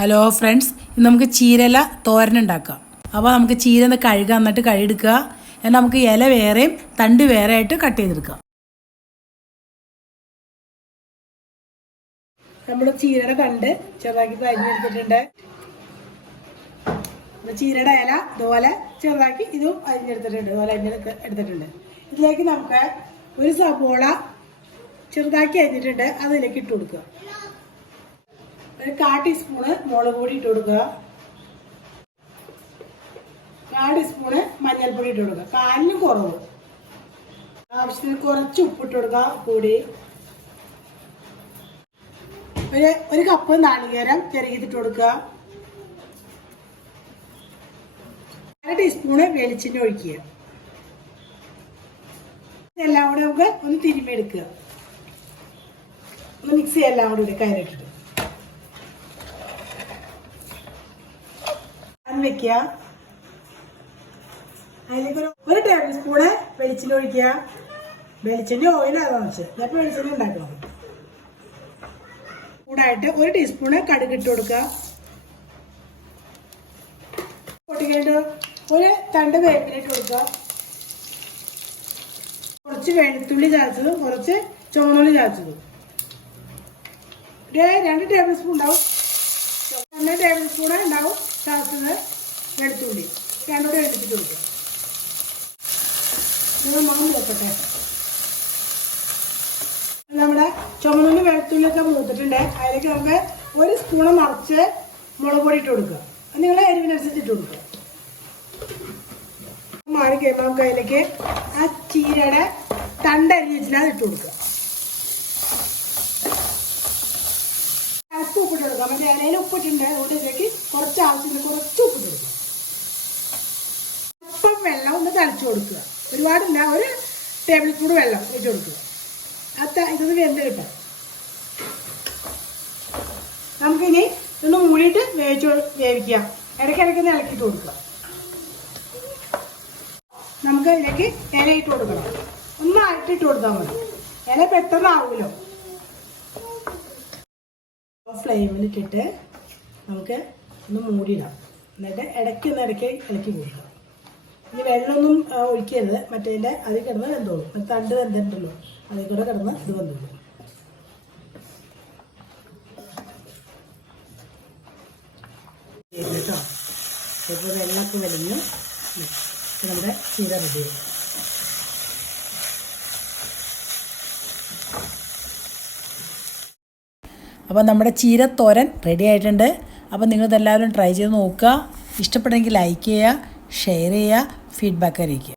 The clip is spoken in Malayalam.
ഹലോ ഫ്രണ്ട്സ് ഇന്ന് നമുക്ക് ചീരല തോരൻ ഉണ്ടാക്കാം അപ്പോൾ നമുക്ക് ചീര ഒന്ന് കഴുകുക എന്നിട്ട് കഴുകെടുക്കുക എന്നാൽ നമുക്ക് ഇല വേറെയും തണ്ട് വേറെ ആയിട്ട് കട്ട് ചെയ്തെടുക്കുക നമ്മുടെ ചീരയുടെ തണ്ട് ചെറുതാക്കി അരിഞ്ഞെടുത്തിട്ടുണ്ട്. ചീരയുടെ ഇല ഇതുപോലെ ചെറുതാക്കി ഇതും അരിഞ്ഞെടുത്തിട്ടുണ്ട്. ഇതുപോലെ അരിഞ്ഞെടുത്ത് എടുത്തിട്ടുണ്ട്. ഇതിലേക്ക് നമുക്ക് ഒരു സബോള ചെറുതാക്കി അരിഞ്ഞിട്ടുണ്ട്. അതിലേക്ക് ഇട്ട് കൊടുക്കുക. ഒരു കാ ടീസ്പൂണ് മുളക് പൊടി ഇട്ട് കൊടുക്കുക. കാ ടീസ്പൂണ് മഞ്ഞൾപ്പൊടി ഇട്ട് കൊടുക്കുക. കാലിന് കുറവ്. ആവശ്യത്തിന് കുറച്ച് ഉപ്പിട്ട് കൊടുക്കുക കൂടി ഒരു ഒരു കപ്പ് നാളികേരം ചെറുകിതിട്ട് കൊടുക്കുക. അര ടീസ്പൂണ് വെളിച്ചെണ്ണ ഒഴിക്കുക. എല്ലാം കൂടെ നമുക്ക് ഒന്ന് തിരുമ്മി എടുക്കുക ഒന്ന് മിക്സ് ചെയ്യാം എല്ലാം കൂടെ കയറിട്ടിട്ട്. പാൻ വെക്കുക അതിലേക്ക് ഒരു ഒരു ടേബിൾ സ്പൂണ് വെളിച്ചെണ്ണ ഒഴിക്കുക വെളിച്ചെണ്ണ ഓയിലാണ് വെച്ച്. ഞാൻ ഇപ്പോൾ വെളിച്ചെണ്ണ ഉണ്ടാക്കണം കൂടായിട്ട് ഒരു ടീസ്പൂണ് കടുക് ഇട്ട് കൊടുക്കുക പൊട്ടിക്കേണ്ട ഒരു തണ്ട് വേപ്പില ഇട്ട് കൊടുക്കുക കുറച്ച് വെളുത്തുള്ളി ചാച്ചതും കുറച്ച് ചുവന്നുള്ളി ചാച്ചതും ഒരു രണ്ട് ടേബിൾ സ്പൂൺ ഉണ്ടാവും. രണ്ട് ടേബിൾ സ്പൂൺ ഉണ്ടാവും. ചാച്ചത് വെളുത്തുള്ളി രണ്ടോടെ എടുത്തിട്ട് ഇത് മാമ്പ് വെക്കട്ടെ നമ്മുടെ ചുമന്നുള്ളി വെളുത്തുള്ളിയൊക്കെ മൂത്തിട്ടുണ്ട്. അതിലേക്ക് നമുക്ക് ഒരു സ്പൂണ് നിറച്ച് മുളക് പൊടി ഇട്ട് കൊടുക്കുക അത് നിങ്ങളെ എരിവിനനുസരിച്ച് കൊടുക്കുക മാറി കഴിയുമ്പോൾ നമുക്ക് അതിലേക്ക് ആ ചീരയുടെ തണ്ട വെച്ചിട്ട് അത് ഇട്ട് കൊടുക്കുക ഉപ്പിട്ട് കൊടുക്കാം. മറ്റേ ഇലയിൽ ഉപ്പിട്ടുണ്ട്. അതുകൊണ്ട് ഇതിലേക്ക് കുറച്ച് ആവശ്യത്തിന് കുറച്ച് ഉപ്പിട്ട് കൊടുക്കുക അല്പം തളിച്ചു കൊടുക്കുക. ഒരുപാടില്ല ഒരു ടേബിൾ സ്പൂൺ വെള്ളം ഇട്ട് കൊടുക്കുക. അത് ഇതൊന്ന് വെന്ത് കിട്ടാം നമുക്കിനി ഇതൊന്ന് മൂടിയിട്ട് വേവിച്ച് വേവിക്കുക ഇടയ്ക്കിടയ്ക്ക് ഒന്ന് ഇളക്കിയിട്ട് കൊടുക്കുക. നമുക്ക് അതിലേക്ക് ഇല ഇട്ട് കൊടുക്കണം. ഒന്ന് ഇട്ട് കൊടുത്താൽ മതി. ഇല പെട്ടെന്ന് ആവുമല്ലോ ഫ്ലെയിമിലിട്ടിട്ട് നമുക്ക് ഒന്ന് മൂടിയിടാം. എന്നിട്ട് ഇടയ്ക്ക് ഒന്ന് ഇടയ്ക്ക് ഇളക്കി കൊടുക്കാം. ഇനി വെള്ളമൊന്നും ഒഴിക്കരുത്. മറ്റേതിന്റെ അതിൽ കിടന്ന് വെന്തോളും. തണ്ട് വെന്തിട്ടുണ്ടല്ലോ. അതിൽ കൂടെ കിടന്ന് ഇത് വന്നില്ല കേട്ടോ ഇപ്പോൾ വെള്ളമൊക്കെ വലിഞ്ഞ് നമ്മുടെ ചീര റെഡി അപ്പോൾ നമ്മുടെ ചീര തോരൻ റെഡി ആയിട്ടുണ്ട്. അപ്പോൾ നിങ്ങളിതെല്ലാവരും ട്രൈ ചെയ്ത് നോക്കുക. ഇഷ്ടപ്പെടുമെങ്കിൽ ലൈക്ക് ചെയ്യുക. ഷെയർ ചെയ്യുക ഫീഡ്ബാക്ക് അറിയിക്കുക